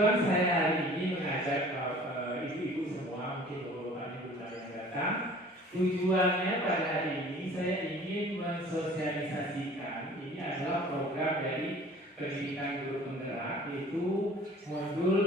tujuan saya hari ini mengajak ibu-ibu semua, mungkin bapak-bapak ibu yang datang. Tujuannya pada hari ini saya ingin mensosialisasikan, ini adalah program dari pendidikan guru penggerak, yaitu modul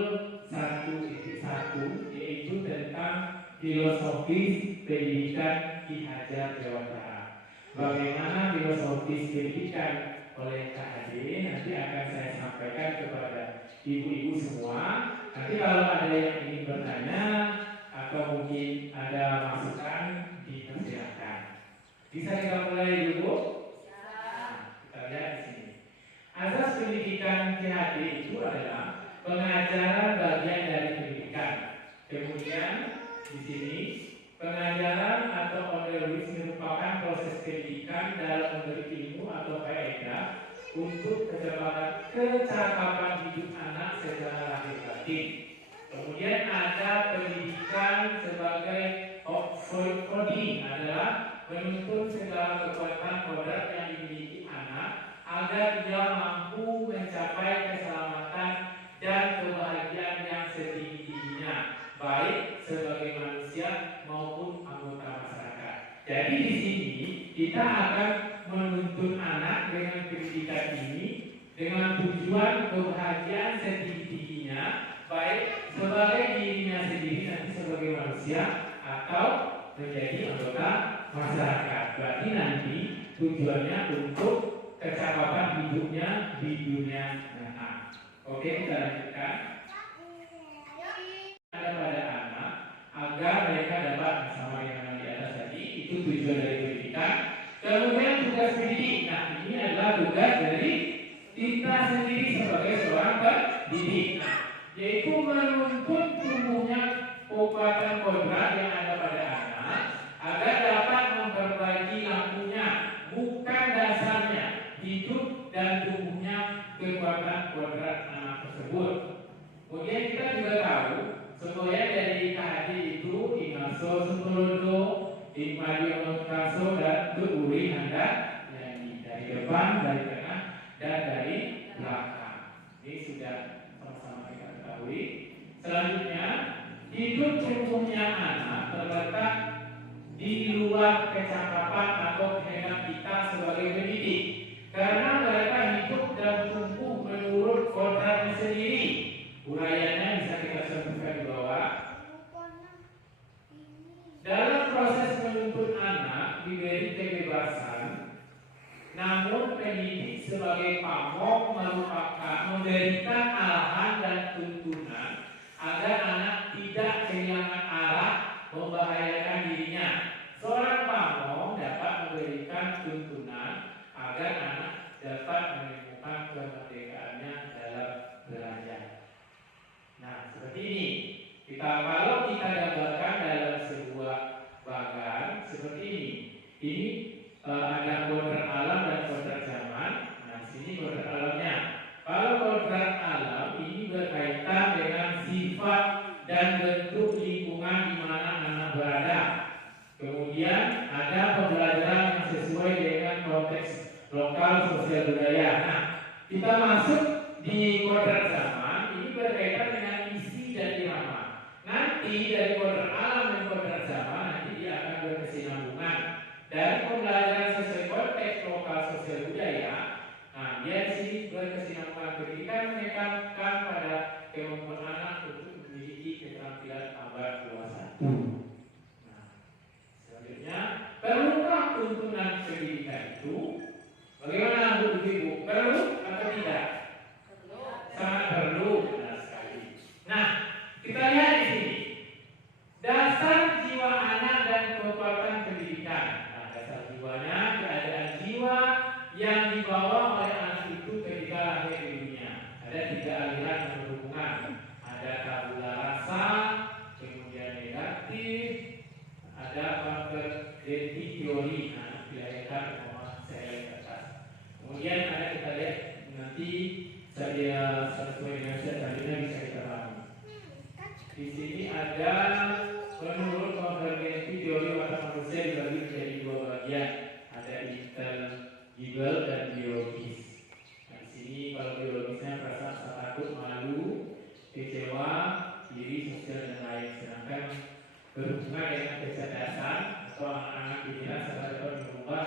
1.1, yaitu tentang filosofis pendidikan Ki Hajar Dewantara. Bagaimana filosofis pendidikan oleh KHD nanti akan saya sampaikan kepada ibu-ibu semua. Nanti kalau ada yang ingin bertanya atau mungkin ada masukan, dipersilakan. Bisa kita mulai dulu? Nah, kita lihat di sini. Asas pendidikan KHD itu adalah pengajaran bagian dari pendidikan. Kemudian di sini pengajaran atau odeolis merupakan proses pendidikan dalam memberi ilmu atau faedah untuk kecakapan hidup anak secara lahir batin. Kemudian ada pendidikan sebagai coding, adalah menuntun segala kekuatan kodrat yang dimiliki anak agar ia mampu mencapai keselamatan dan kebahagiaan yang setinggi-tingginya, baik sebagai manusia maupun anggota masyarakat. Jadi di sini kita akan menuntun anak dengan pendidikan ini dengan tujuan kebahagiaan setinggi-tingginya, baik sebagai dirinya sendiri nanti sebagai manusia atau menjadi anggota masyarakat. Berarti nanti tujuannya untuk kecakapan hidupnya di dunia nyata. Oke, kita lanjutkan. Ada pada anak agar mereka dapat bersama dengan di atas tadi, itu tujuan dari pendidikan. Kemudian tugas pendidik. Nah, ini adalah tugas dari kita sendiri sebagai seorang pendidik. Nah, yaitu menuntut tumbuhnya kekuatan kodrat yang ada pada anak agar dapat memperbaiki lampunya, bukan dasarnya, hidup dan tumbuhnya kekuatan kodrat anak tersebut. Kemudian kita juga tahu semuanya dari KHD itu Ingaso Suntolodo, Ikmadio Kaso dan Uri Anda dari depan, dari tengah, dan dari belakang. Ini sudah sama-sama kita ketahui. Selanjutnya, hidup tumbuhnya anak terletak di luar kecakapan atau kehendak kita sebagai pendidik, karena mereka hidup dan tumbuh menurut kodratnya sendiri. Uraiannya bisa kita sebutkan di bawah. Dalam proses menuntun anak diberi kebebasan, namun pendidik sebagai pamong merupakan memberikan arahan dan tuntunan agar anak tidak kehilangan arah, membahayakan dirinya. Seorang pamong dapat memberikan tuntunan agar anak dapat menemukan kemerdekaannya dalam belajar. Nah, seperti ini. Kalau kita gambarkan dalam sebuah bagan seperti ini. Ini ada kodrat alam dan kodrat zaman. Nah, di sini kodrat alamnya. Kalau kodrat alam ini berkaitan dengan sifat dan bentuk lingkungan di mana anak berada. Kemudian ada pembelajaran yang sesuai dengan konteks lokal sosial budaya. Nah, kita masuk di kodrat zaman, ini berkaitan dengan isi dan irama. Nanti dari kodrat alam dan kodrat zaman nanti dia akan berkesinambungan. Dari pembelajaran sesuai konteks lokal sosial budaya, nah dia di sini berkesinambungan pendidikan menekankan pada kemampuan anak untuk memiliki keterampilan abad 21. Nah, selanjutnya, perlukah tuntunan pendidikan itu? Bagaimana Bu Ibu? Perlu atau tidak? Perlu. Sangat perlu. Benar sekali. Nah, kita lihat di sini. Dasar jiwa anak dan kekuatan pendidikan. Nah, dasar jiwanya keadaan jiwa yang dibawa oleh anak itu ketika lahir di dunia. Ada 3 aliran yang berhubungan. Ada tabula rasa, kemudian negatif, ada faktor teori. Nah, dilahirkan saya lihat ke atas. Kemudian ada kita lihat nanti saya sesuai dengan selanjutnya bisa kita pahami. Di sini ada menurut konvergensi teori watak manusia dibagi menjadi 2 bagian. Ada intangible dan biologis. Nah, di sini kalau biologisnya perasaan takut, malu, dengan kecerdasan atau anak-anak pikiran serta dapat mengubah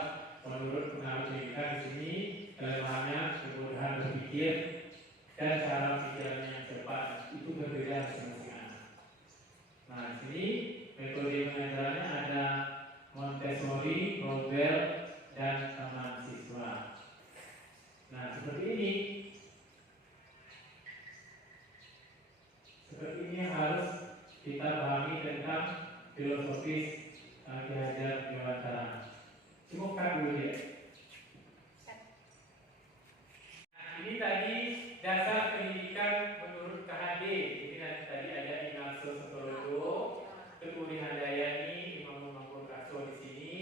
menurut pengaruh pendidikan di sini kelemahannya kemudahan berpikir dan cara pikirannya yang cepat itu berbeda masing-masing anak. Nah, di sini metode pengajarannya ada Montessori, Robel, dan taman siswa. Nah, seperti ini. Seperti ini harus kita pahami tentang filosofis Ki Hajar Dewantara. Cukupkan dulu ya. Nah, ini tadi dasar pendidikan menurut KHD. Jadi tadi ada Inarso Sotorodo, Tekuni Handayani, Imam Mangkukaso di sini.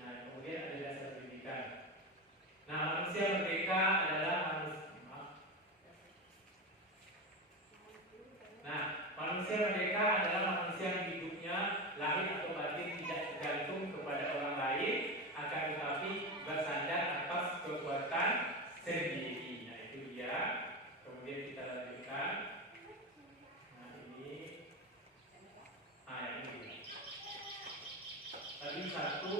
Nah, kemudian ada dasar pendidikan. Nah, manusia merdeka adalah manusia merdeka adalah manusia yang hidupnya lahir atau batin tidak tergantung kepada orang lain, akan tetapi bersandar atas kekuatan sendiri. Nah, itu dia. Kemudian kita lanjutkan. Nah, ini. Nah, ini. Tadi satu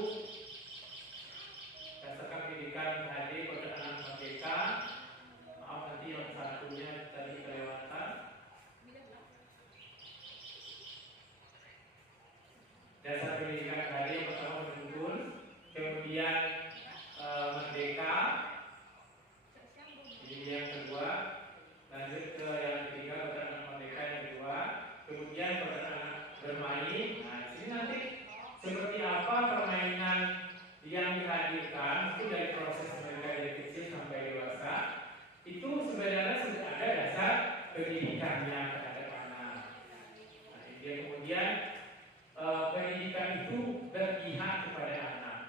dasarkan pendidikan HD pada anak merdeka. Maaf nanti yang satunya tadi kelewatan. Dasar pendidikan HD yang pertama menuntun, kemudian merdeka, ini yang kedua, lanjut ke yang ketiga anak merdeka yang kedua, kemudian anak bermain. Nah, di sini nanti seperti apa permainan yang dihadirkan itu dari proses mereka dari kecil sampai dewasa itu sebenarnya sudah ada dasar pendidikannya terhadap anak. Nah, dia kemudian pendidikan itu berpihak kepada anak.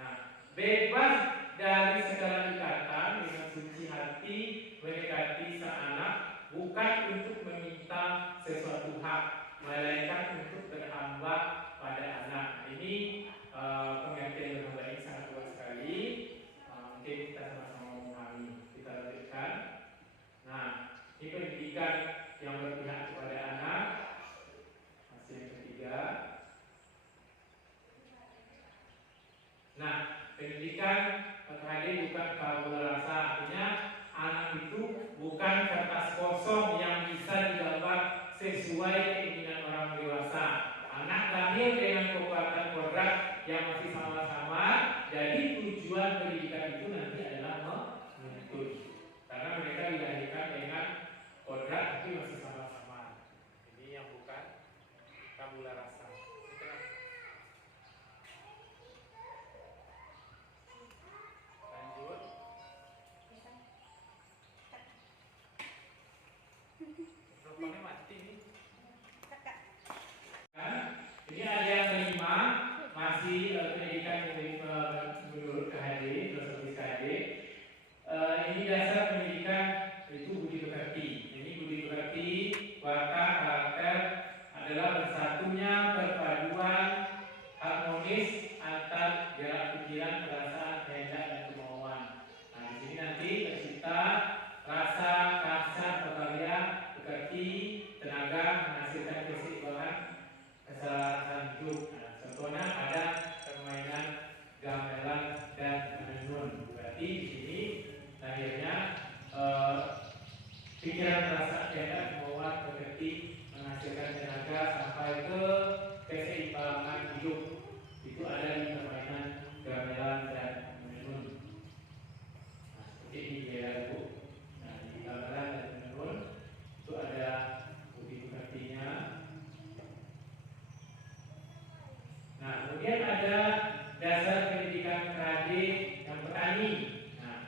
Nah, bebas dari segala ikatan dengan suci hati mendekati sang anak bukan untuk meminta sesuatu hak, melainkan untuk berhamba pada anak. Ini pengertian yang baik sangat luas sekali. Mungkin kita sama-sama memahami. Kita lanjutkan. Nah, ini pendidikan yang berpihak kepada anak. Yang ketiga. Nah, pendidikan KHD bukan tabula rasa, artinya anak itu bukan kertas kosong yang bisa digambar sesuai keinginan orang dewasa. Anak lahir dengan kekuatan kodrat yang masih sama-sama. Jadi tujuan pendidikan itu nanti adalah menuntun, karena mereka dilahirkan dengan kodrat tapi masih sama-sama. Ini yang bukan tabula rasa. Lanjut. Mikrofonnya mati nih. Ini ada yang kelima, masih pendidikan menurut KHD, filosofis KHD. Ini dasar pendidikan itu budi pekerti. Ini budi pekerti, watak, karakter adalah bersatunya perpaduan harmonis antar gerak pikiran, perasaan, kehendak dan kemauan. Nah, di sini nanti tercipta rasa, kasar, pekarya, pekerti, tenaga, menghasilkan keseimbangan, kesalahan hidup. Nah, contohnya ada permainan gamelan dan menenun. Berarti di sini akhirnya pikiran, perasaan, kehendak, kemauan, pekerti, menghasilkan tenaga sampai ke keseimbangan hidup. Itu ada di permainan gamelan dan menenun. Nah, seperti ini ya Bu. Nah, di gamelan dan menenun itu ada budi pekertinya. Nah, kemudian ada dasar pendidikan KHD yang petani. Nah,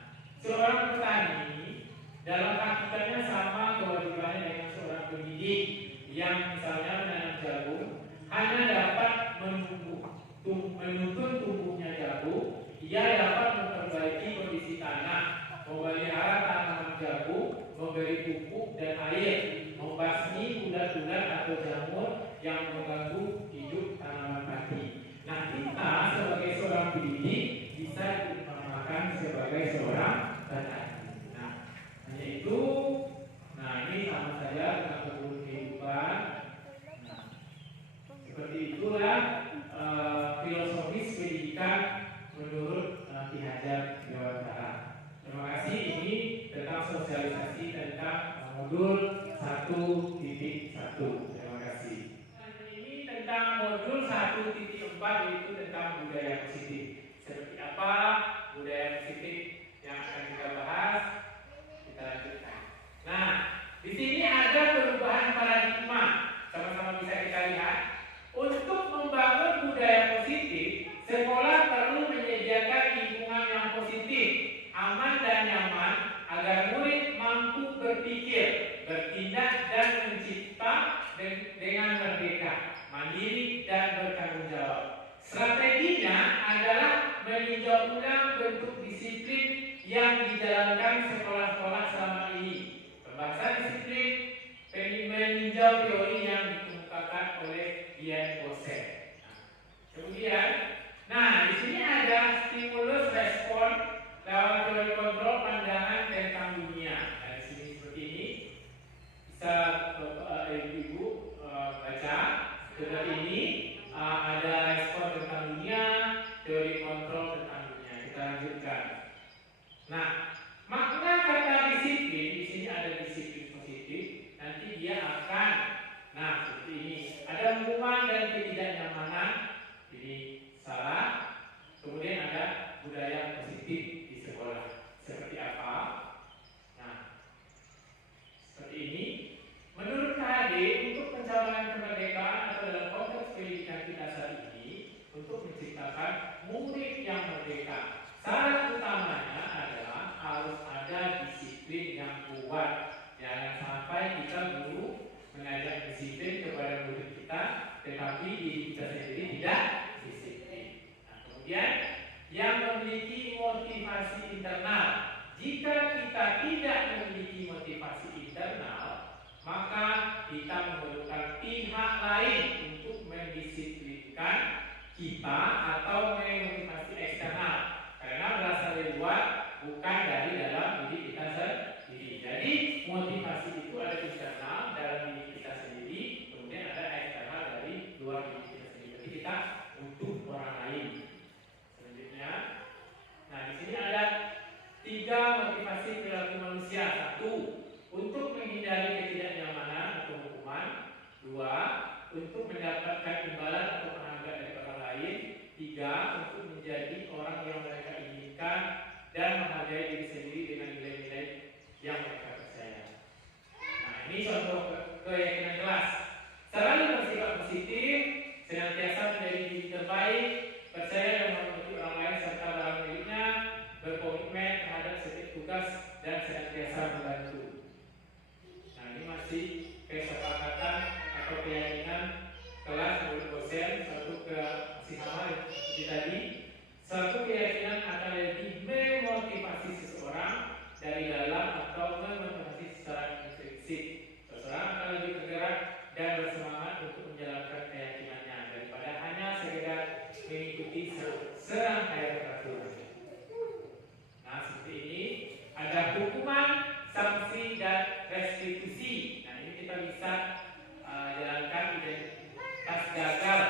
seorang petani dalam hakikatnya sama kewajibannya dengan seorang pendidik yang misalnya menanam jagung, hanya dapat menuntun tumbuhnya jagung. Ia dapat memperbaiki kondisi tanah, memelihara tanaman jagung, memberi pupuk dan air, membasmi ulat-ulat atau jamur yang mengganggu hidup tanaman padi. Nah, kita sebagai seorang pendidik bisa diumpamakan sebagai seorang petani. Nah, hanya itu. Nah, ini sama saja dengan kehidupan. Nah, seperti itulah keempat yaitu tentang budaya positif. Seperti apa budaya positif yang akan kita bahas? Kita lanjutkan. Nah, di sini ada perubahan paradigma. Sama-sama bisa kita lihat. Untuk membangun budaya positif, sekolah perlu menyediakan lingkungan yang positif, aman dan nyaman agar murid mampu berpikir, bertindak dan mencipta dengan merdeka, mandiri dan bertanggung jawab. Strateginya adalah meninjau ulang bentuk disiplin yang dijalankan sekolah-sekolah selama ini. Pembahasan disiplin, meninjau teori yang dikemukakan oleh Ian Boset. Kemudian, di sini ada stimulus respon lewat teori kontrol pandangan tentang dunia. Di sini seperti ini, bisa ibu-ibu baca. Seperti ini ada respon tentang dunia, teori kontrol tentang dunia. Kita lanjutkan. Nah, makna kata disiplin di sini ada disiplin positif. Nanti dia akan, seperti ini. Ada hubungan dan ketidaknyamanan. Ini salah. Kemudian ada budaya positif di sekolah. Seperti apa? Seperti ini. Menurut KHD, untuk pencapaian kemerdekaan atau dalam konteks pendidikan kita saat ini, untuk menciptakan murid yang merdeka, syarat utamanya adalah harus ada disiplin yang kuat. Jangan sampai kita guru mengajak disiplin kepada murid kita, tetapi diri kita sendiri tidak disiplin. Kemudian yang memiliki motivasi internal. Jika kita tidak memiliki motivasi internal, maka kita memerlukan pihak lain untuk mendisiplinkan kita atau memotivasi eksternal. Karena berasal dari luar, bukan dari dalam diri kita sendiri. Jadi motivasi itu ada internal dalam diri kita sendiri, kemudian ada eksternal dari luar diri kita sendiri. Jadi kita butuh orang lain. Selanjutnya, di sini ada 3 motivasi perilaku manusia. 1, untuk menghindari ketidaknyamanan atau hukuman. 2, untuk mendapatkan imbalan atau penghargaan dari orang lain. 3, untuk menjadi orang yang mereka inginkan dan menghargai diri sendiri dengan nilai-nilai yang mereka percaya. Ini contoh keyakinan kelas. Selalu bersifat positif, senantiasa menjadi diri terbaik, percaya dan menghormati orang lain serta barang miliknya, berkomitmen terhadap setiap tugas dan senantiasa membantu. Ini masih kesepakatan atau keyakinan kelas menurut dosen. Suatu masih sama seperti tadi. Suatu keyakinan akan lebih memotivasi seseorang dari dalam atau memotivasi secara intrinsik. Seseorang akan lebih tergerak dan bersemangat untuk menjalankan keyakinannya daripada hanya sekedar mengikuti serangkaian peraturan. Seperti ini ada hukuman, sanksi dan restitusi. Ini kita bisa jalankan identitas gagal,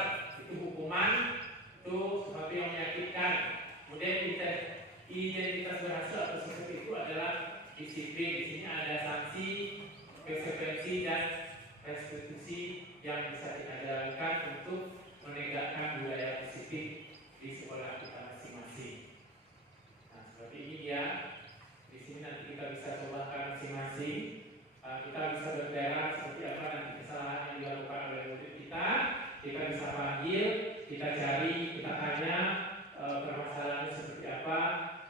itu hukuman, itu sesuatu yang menyakitkan. Kemudian identitas berhasil atau sesuatu itu adalah disiplin. Di sini ada sanksi, konsekuensi dan restitusi yang bisa kita jalankan untuk menegakkan budaya positif di sekolah kita masing-masing. Seperti ini ya. Di sini nanti kita bisa cobakan masing-masing. Kita bisa bergerak seperti apa nanti kesalahan yang dilakukan oleh murid kita. Kita bisa panggil, kita cari, kita tanya permasalahannya seperti apa,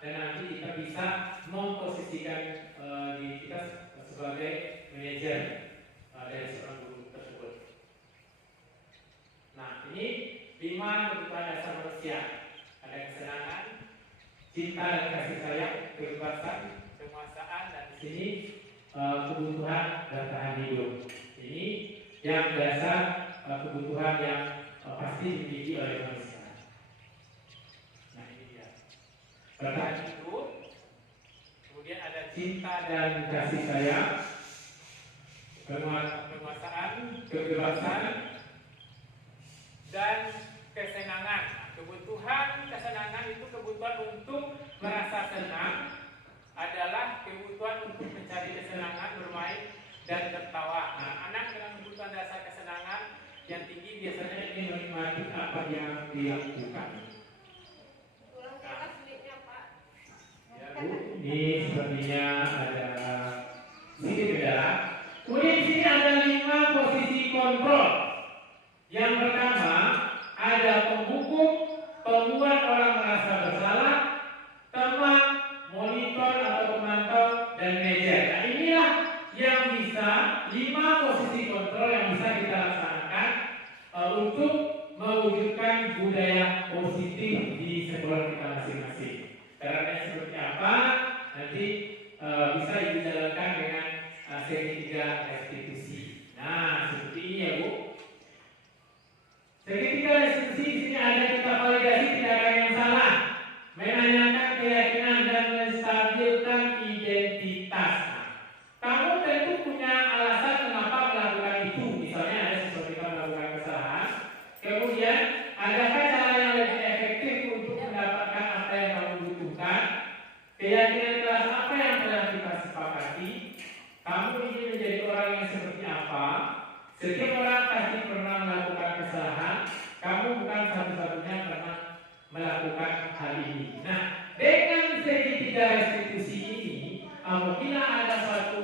dan nanti kita bisa memposisikan diri kita sebagai manajer dari seorang guru tersebut. Ini 5 kebutuhan dasar manusia. Ada kesenangan, cinta dan kasih sayang, kebebasan, penguasaan, dan di sini kebutuhan bertahan hidup. Ini yang dasar kebutuhan yang pasti dimiliki oleh manusia. Ini dia. Bertahan hidup, kemudian ada cinta dan kasih sayang, penguasaan, kebebasan, dan kesenangan. Kebutuhan kesenangan itu kebutuhan untuk merasa senang, adalah kebutuhan untuk mencari kesenangan, bermain dan tertawa. Anak dengan kebutuhan dasar kesenangan yang tinggi biasanya ingin menikmati apa yang dilakukan. Ya Bu, ini sepertinya ada sedikit kendala. Kemudian di sini ada 5 posisi kontrol. Yang pertama ada penghukum, pembuat orang merasa bersalah, teman, monitor atau pemantau, dan manajer. Nah inilah yang bisa 5 posisi kontrol yang bisa kita laksanakan untuk mewujudkan budaya positif di sekolah kita masing-masing. Caranya seperti apa? Nanti bisa dijalankan dengan segitiga restitusi. Nah seperti ini ya Bu. Segitiga restitusi di sini ada kita validasi tindakan yang salah, menanyakan keyakinan dan menstabilkan identitas. Kamu tentu punya alasan kenapa melakukan itu. Misalnya ada sesuatu yang melakukan kesalahan. Kemudian adakah cara yang lebih efektif untuk mendapatkan apa yang kamu butuhkan? Keyakinan kelas apa yang telah kita sepakati? Kamu ingin menjadi orang yang seperti apa? Setiap orang pasti pernah melakukan kesalahan. Kamu bukan satu-satunya pernah melakukan hal ini. Nah, dengan segitiga restitusi ini, apabila ada suatu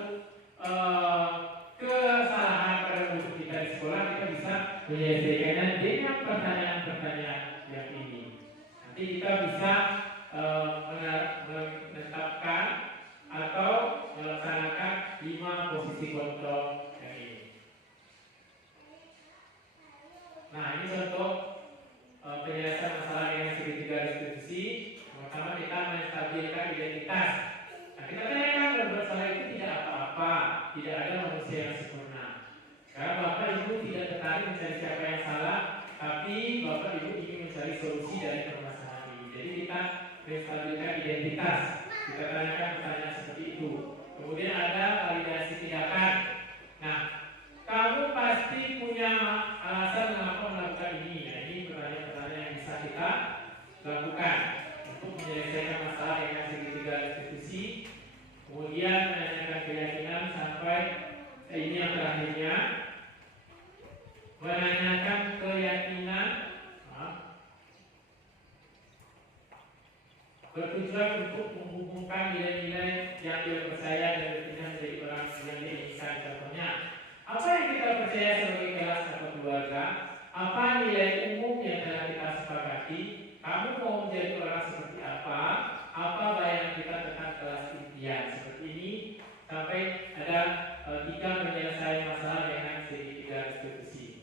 kesalahan pada murid kita di sekolah, kita bisa menyelesaikannya dengan pertanyaan-pertanyaan yang ini. Nanti kita bisa menetapkan atau melaksanakan 5 posisi kontrol yang ini. Nah, ini contoh penyelesaian masalah dengan segitiga restitusi. Pertama kita menstabilkan identitas. Nah, kita tanyakan berbuat salah itu tidak apa-apa, tidak ada manusia yang sempurna. Karena Bapak Ibu tidak tertarik mencari siapa yang salah, tapi Bapak Ibu ingin mencari solusi dari permasalahan ini. Jadi kita menstabilkan identitas. Kita tanyakan pertanyaan seperti itu. Kemudian ada validasi tindakan. Nah, kamu pasti punya alasan mengapa melakukan ini. Nah, ini pertanyaan-pertanyaan yang bisa kita lakukan untuk menyelesaikan masalah dengan segitiga restitusi. Kemudian menanyakan keyakinan sampai ini yang terakhirnya, menanyakan keyakinan bertujuan untuk menghubungkan nilai-nilai yang dia percaya dan bertindak menjadi orang yang diinginkan. Contohnya, apa yang kita percaya sebagai kelas atau keluarga? Apa nilai umum yang telah kita sepakati? Kamu mau menjadi orang seperti apa? Apa bayangan kita tentang kelas impian? Seperti ini sampai ada 3 penyelesaian masalah dengan segitiga restitusi.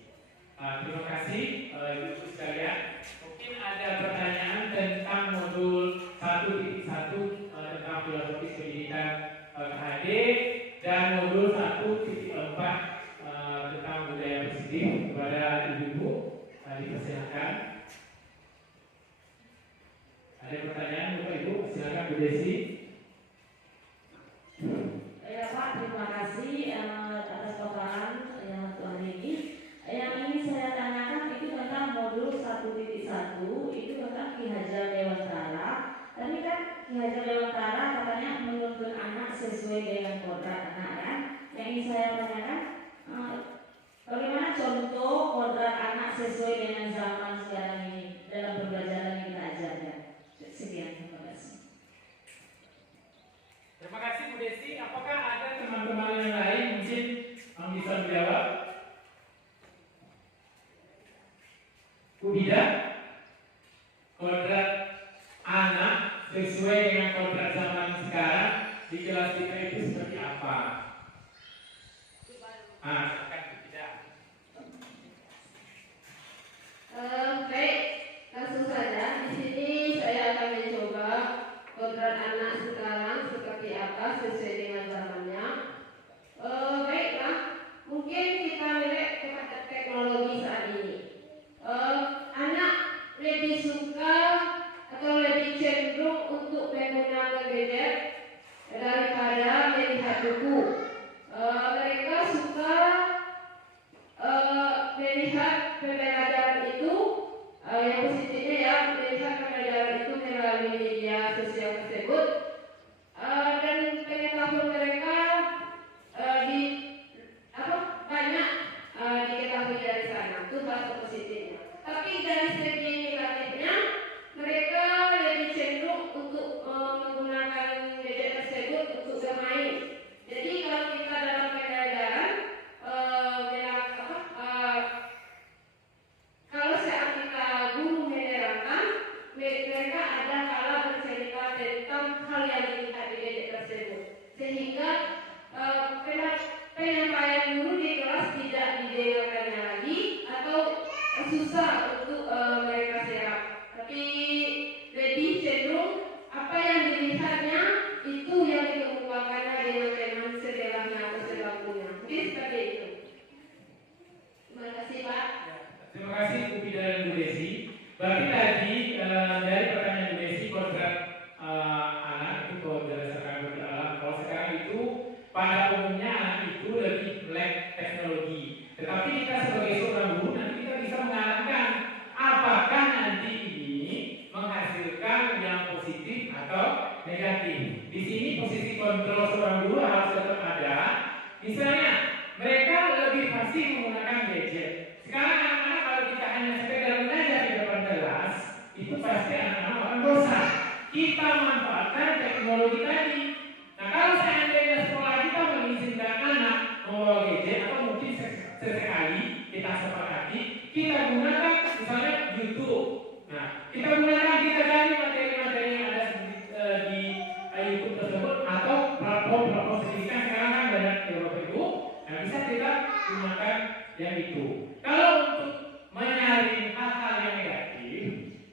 Terima kasih Ibu sekalian. Mungkin ada pertanyaan tentang modul 1.1 tentang filosofis pendidikan KHD dan modul 1.4 tentang budaya positif. Kepada Ibu-ibu dipersilakan. Ada pertanyaan Bapak Ibu? Silakan Bu Desi. Ya Pak, terima kasih atas paparan yang Tuhan ini. Yang ingin saya tanyakan itu tentang modul 1.1 itu tentang Ki Hajar Dewantara. Tadi kan Ki Hajar Dewantara katanya menuntun anak sesuai dengan kodrat anak kan. Yang ingin saya tanyakan bagaimana contoh kodrat anak sesuai dengan zaman sekarang ini dalam pembelajaran yang kita ajarkan. Sekian, terima kasih. Terima kasih Bu Desi. Apakah ada teman-teman yang lain mungkin yang bisa menjawab? Bu Bida, kodrat anak sesuai dengan kodrat zaman sekarang di kelas kita itu seperti apa? Kan Bu Bida. Baik, langsung saja. Di sini saya akan mencoba kodrat anak sekarang seperti apa sesuai dengan zamannya. Baiklah, mungkin kita melihat kepada teknologi saat ini. Anak lebih suka atau lebih cenderung untuk menggunakan gadget daripada melihat buku. Mereka suka melihat pembelajaran itu negatif. Di sini posisi kontrol seorang guru harus tetap ada. Misalnya, mereka lebih fasih menggunakan gadget. Sekarang anak-anak kalau kita hanya sekedar belajar di depan kelas, itu pasti anak-anak akan bosan. Kita manfaatkan teknologi tadi. Nah, kalau seandainya sekolah kita mengizinkan anak membawa gadget atau mungkin sesekali kita sepakati, kita gunakan misalnya YouTube. Nah, kita cari materi-materi yang ada di YouTube tersebut atau platform pendidikan sekarang kan banyak di itu. Nah, bisa kita gunakan yang itu. Kalau untuk menyaring hal-hal yang negatif,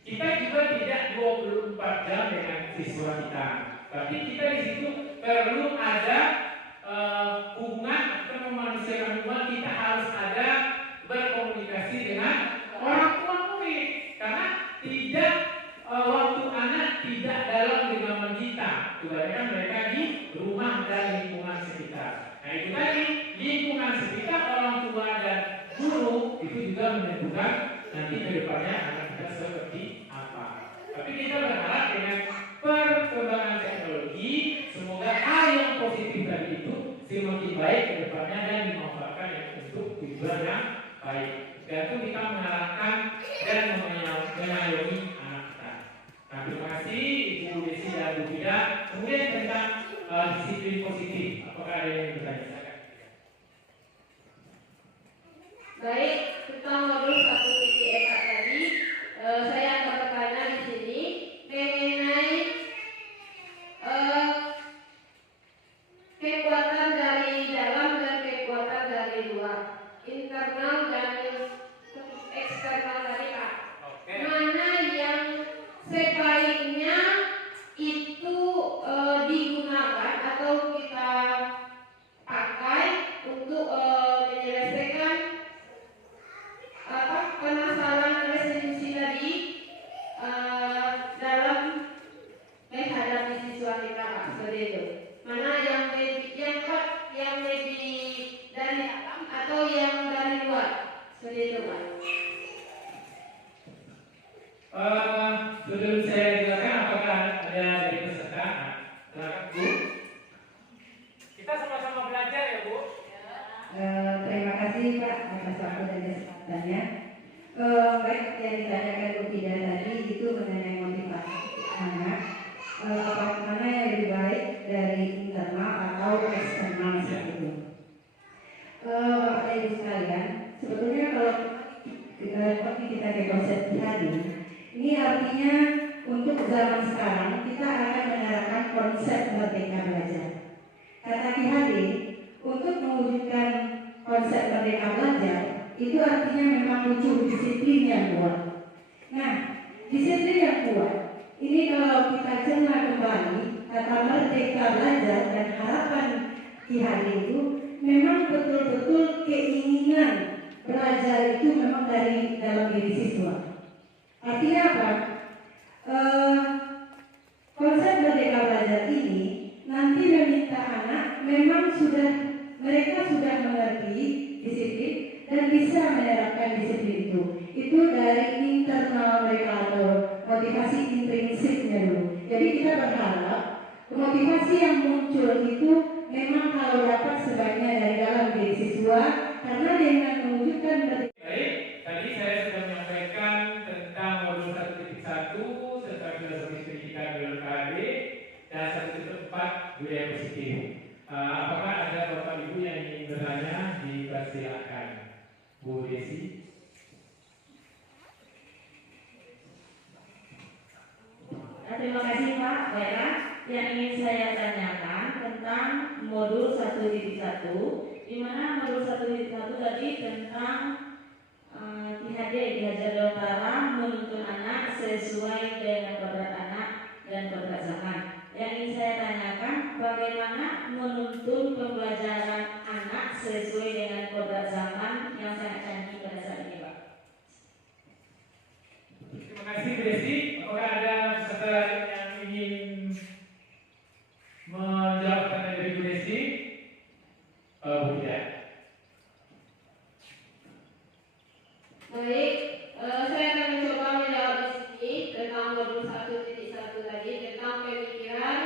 kita juga tidak 24 jam dengan siswa kita, tapi kita di situ perlu ada hubungan atau memanusiakan hubungan. Kita harus ada berkomunikasi dengan orang tua murid, karena tidak waktu anak tidak dalam genggaman kita, kebanyakan mereka di rumah dan lingkungan sekitar. Nah, itu tadi lingkungan sekitar orang tua dan guru itu juga menentukan nanti kedepannya anak kita seperti apa. Tapi kita berharap dengan perkembangan teknologi, semoga hal yang positif tadi itu semakin baik ke depannya dan dimanfaatkan untuk tujuan yang baik. Dan itu kita mengarahkan dan menyayangi anak kita. Nah, terima kasih Ibu Desi dan Bu Fida. Kemudian tentang disiplin positif, apakah ada yang bertanya? Baik, tentang modul 1.4 tadi, saya akan bertanya di sini mengenai kekuatan dari dalam dan kekuatan dari luar, internal dan eksternal dari Pak. Mana yang sebaiknya itu digunakan atau kita pakai untuk menyelesaikan permasalahan resolusi tadi dalam menghadapi siswa kita, Pak, seperti itu. Mana yang lebih dari dalam atau yang dari luar, seperti itu, Pak. Sebelum saya jelaskan apakah ada dari peserta, silakan Bu. Kita sama-sama belajar ya Bu. Terima kasih Pak atas waktu dan kesempatannya. Baik, yang ditanyakan Bu Fida tadi itu mengenai motivasi anak, mana yang lebih baik dari internal atau eksternal seperti itu. Bapak Ibu sekalian, sebetulnya kalau kita ke konsep tadi, ini artinya untuk zaman sekarang kita akan menerapkan konsep merdeka belajar. Kata Ki Hadi, untuk mewujudkan konsep merdeka belajar itu artinya memang butuh disiplin yang kuat. Nah, disiplin yang kuat ini kalau kita cerna kembali kata merdeka belajar dan harapan Ki Hadi itu memang betul-betul keinginan belajar itu memang dari dalam diri siswa. Artinya apa? Konsep merdeka belajar ini nanti meminta anak memang mereka sudah mengerti disiplin dan bisa menerapkan disiplin itu. Itu dari internal mereka atau motivasi intrinsiknya dulu. Jadi kita berharap motivasi yang muncul itu memang kalau dapat sebaiknya dari dalam diri siswa, karena dengan mewujudkan Baik, tadi saya sudah menyampaikan tentang modul 1.1 serta filosofi pendidikan BLKB dan 1.4 budaya positif. Apakah ada Bapak Ibu yang ingin bertanya? Dipersilakan, Bu Desi. Terima kasih Pak. Baiklah, yang ingin saya tanyakan tentang modul 1.1, di mana modul 1.1 tadi tentang dihajar Utara menuntun anak sesuai dengan kodrat anak dan kodrat zaman. Yang ingin saya tanyakan, bagaimana menuntun pembelajaran anak sesuai dengan kodrat zaman yang sangat canggih pada saat ini, Pak? Terima kasih Bu Desi. Apakah ada peserta yang ingin menjawab pertanyaan dari Bu Desi? Ya. Baik, saya akan mencoba menjawab di sini tentang modul 1.1 tadi tentang pemikiran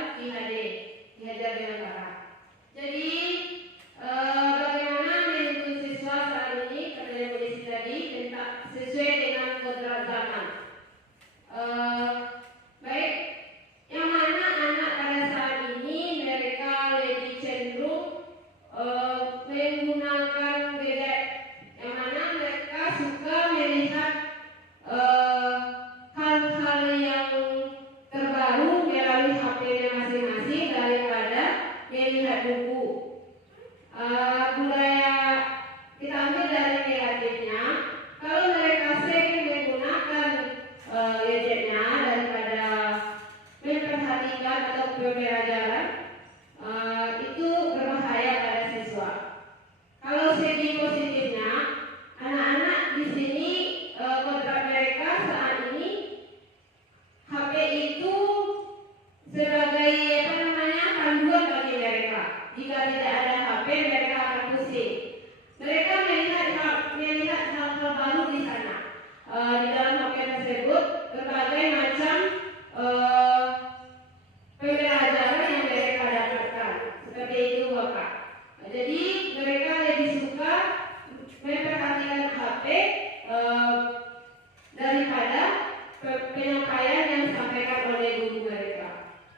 penyampaian yang disampaikan oleh guru mereka.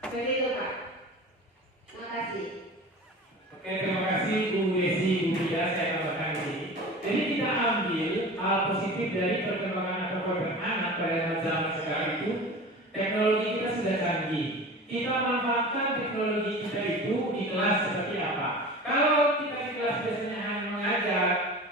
Seperti itu Pak. Terima kasih. Oke, terima kasih Bu Desi, Bu Fida, saya tambahkan ini. Jadi kita ambil hal positif dari perkembangan atau program anak pada zaman sekarang itu, teknologi kita sudah canggih. Kita manfaatkan teknologi kita itu di kelas seperti apa? Kalau kita di kelas biasanya hanya mengajar,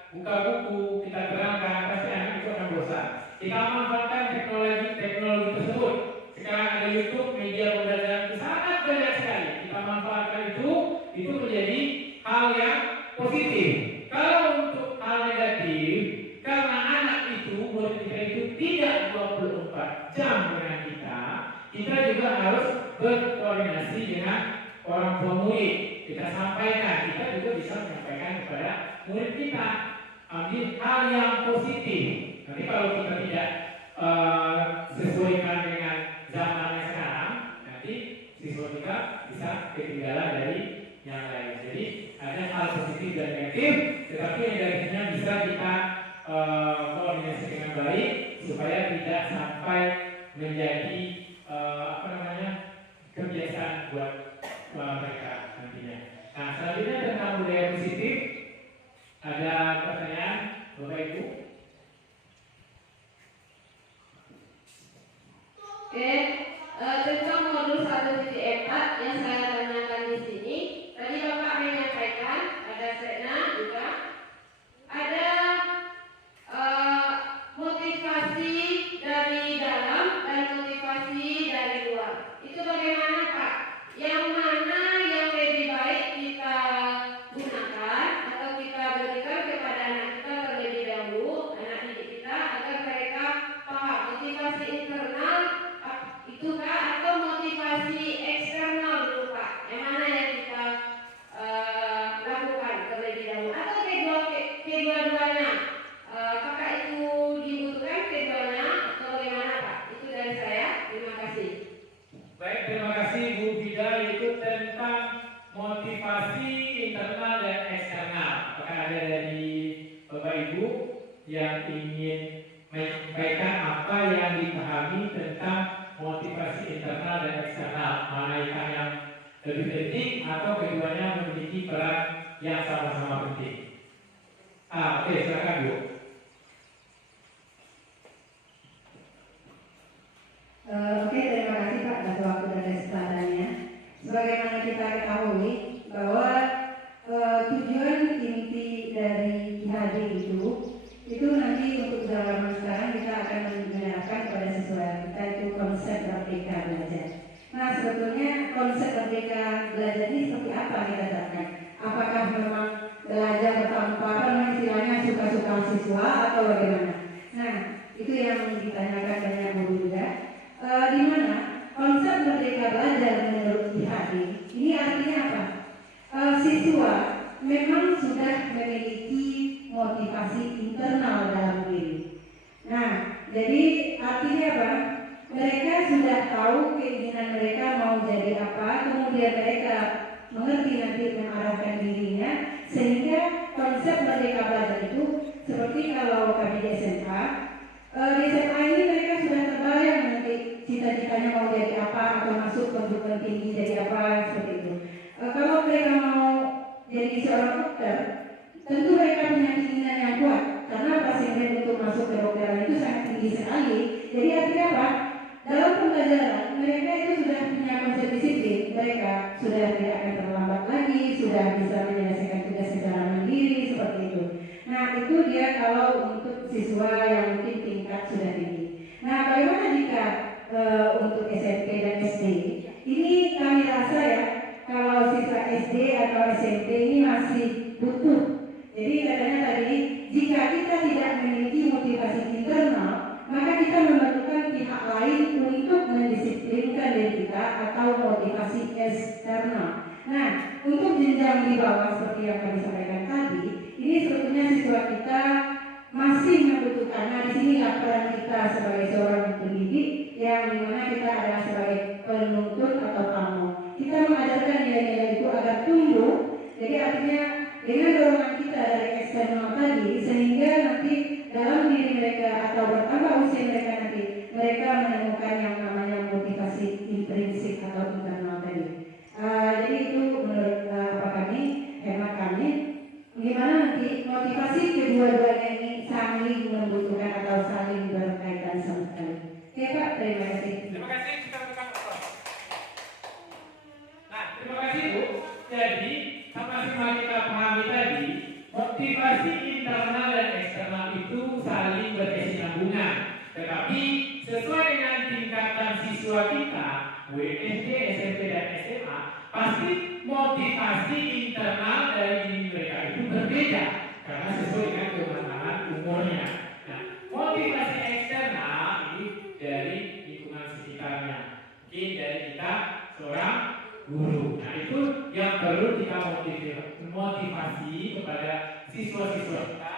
buka buku, kita terangkan, pasti anak itu akan bosan. Kita manfaatkan teknologi tersebut. Sekarang ada YouTube, media pembelajaran itu sangat banyak sekali. Kita manfaatkan itu menjadi hal yang positif. Kalau untuk hal negatif, karena anak itu, murid kita itu tidak 24 jam dengan kita juga harus berkoordinasi dengan orang tua murid. Kita sampaikan, kita juga bisa menyampaikan kepada murid kita, ambil hal yang positif. Nanti kalau kita tidak sesuaikan dengan zaman yang sekarang, nanti siswa kita bisa ketinggalan dari yang lain. Jadi ada hal positif dan negatif, tetapi negatifnya bisa kita koordinasi dengan baik supaya tidak sampai menjadi kebiasaan buat mereka nantinya. Nah, selanjutnya tentang budaya positif, ada pertanyaan Bapak Ibu? Oke, tentang modul 1.4 yang saya tanyakan di sini, tadi Bapak menyampaikan ada Sena juga, ada motivasi dari dalam dan motivasi dari luar. Itu bagaimana Pak? Yang mana yang lebih baik kita gunakan atau kita berikan kepada anak kita terlebih dahulu, anak didik kita, agar mereka paham motivasi internal itu Kak, atau motivasi eksternal dulu Pak? Yang mana yang kita lakukan terlebih dahulu atau kedua-duanya? Apakah itu dibutuhkan keduanya atau bagaimana Pak? Itu dari saya. Terima kasih. Baik, terima kasih Bu Fida. Itu tentang motivasi internal dan eksternal. Apakah ada dari Bapak Ibu yang ingin menyampaikan apa yang dipahami tentang motivasi internal dan eksternal? Mana yang lebih penting atau keduanya memiliki peran yang sama-sama penting? Oke, silakan Bu. Oke, terima kasih Pak atas waktu dan kesempatannya. Sebagaimana kita ketahui bahwa tujuan inti dari IHD itu nanti untuk zaman sekarang kita akan menerapkan pada siswa kita itu konsep merdeka belajar. Nah, sebetulnya konsep merdeka belajar ini seperti apa kita terapkan? Apakah memang belajar tanpa istilahnya suka-suka siswa atau bagaimana? Nah, itu yang ditanyakan banyak guru juga. Di mana konsep merdeka belajar menurut IHD ini artinya apa? Siswa memang sudah memiliki motivasi internal dalam diri. Nah, jadi artinya apa? Mereka sudah tahu keinginan mereka mau jadi apa, kemudian mereka mengerti nanti mengarahkan dirinya, sehingga konsep merdeka belajar itu seperti kalau kami di SMA, di SMA ini mereka sudah terbayang nanti cita-citanya mau jadi apa atau masuk perguruan tinggi jadi apa seperti itu. Kalau mereka mau jadi seorang dokter, tentu mereka punya keinginan yang kuat karena pasien untuk masuk ke dokteran itu sangat tinggi sekali. Jadi artinya apa? Dalam pembelajaran mereka itu sudah punya konsep disiplin, mereka sudah tidak akan terlambat lagi, sudah bisa menyelesaikan tugas secara mandiri seperti itu. Nah, itu dia kalau untuk siswa yang mungkin tingkat sudah tinggi. Nah, bagaimana jika untuk SMP dan SD? Ini kami rasa ya, kalau siswa SD atau SMP ini masih butuh. Jadi katanya tadi, jika kita tidak memiliki motivasi internal, maka kita memerlukan pihak lain untuk mendisiplinkan diri kita atau motivasi eksternal. Nah, untuk jenjang di bawah seperti yang kami sampaikan tadi, ini sebetulnya siswa kita masih membutuhkan. Nah, di sini peran kita sebagai seorang pendidik yang dimana kita adalah sebagai penuntun atau tamu. Kita mengajarkan nilai-nilai itu agar tumbuh. Jadi artinya dengan dorongan kita dari eksternal tadi, sehingga nanti dalam diri mereka atau bertambah usia mereka nanti, mereka menemukan Terima kasih. Terima kasih, kita buka kelas. Nah, terima kasih Bu. Jadi, sama-sama kita pahami tadi, motivasi internal dan eksternal itu saling berkesinambungan. Tetapi sesuai dengan tingkatan siswa kita, SD, SMP, dan SMA, pasti motivasi internal dari diri mereka itu berbeda karena sesuai dengan kematangan umurnya. Nah, motivasi eksternal ini dari lingkungan sekitarnya, mungkin dari kita seorang guru. Nah, itu yang perlu kita motivasi kepada siswa-siswa kita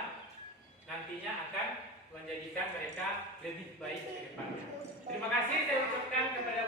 nantinya akan menjadikan mereka lebih baik ke depannya. Terima kasih saya ucapkan kepada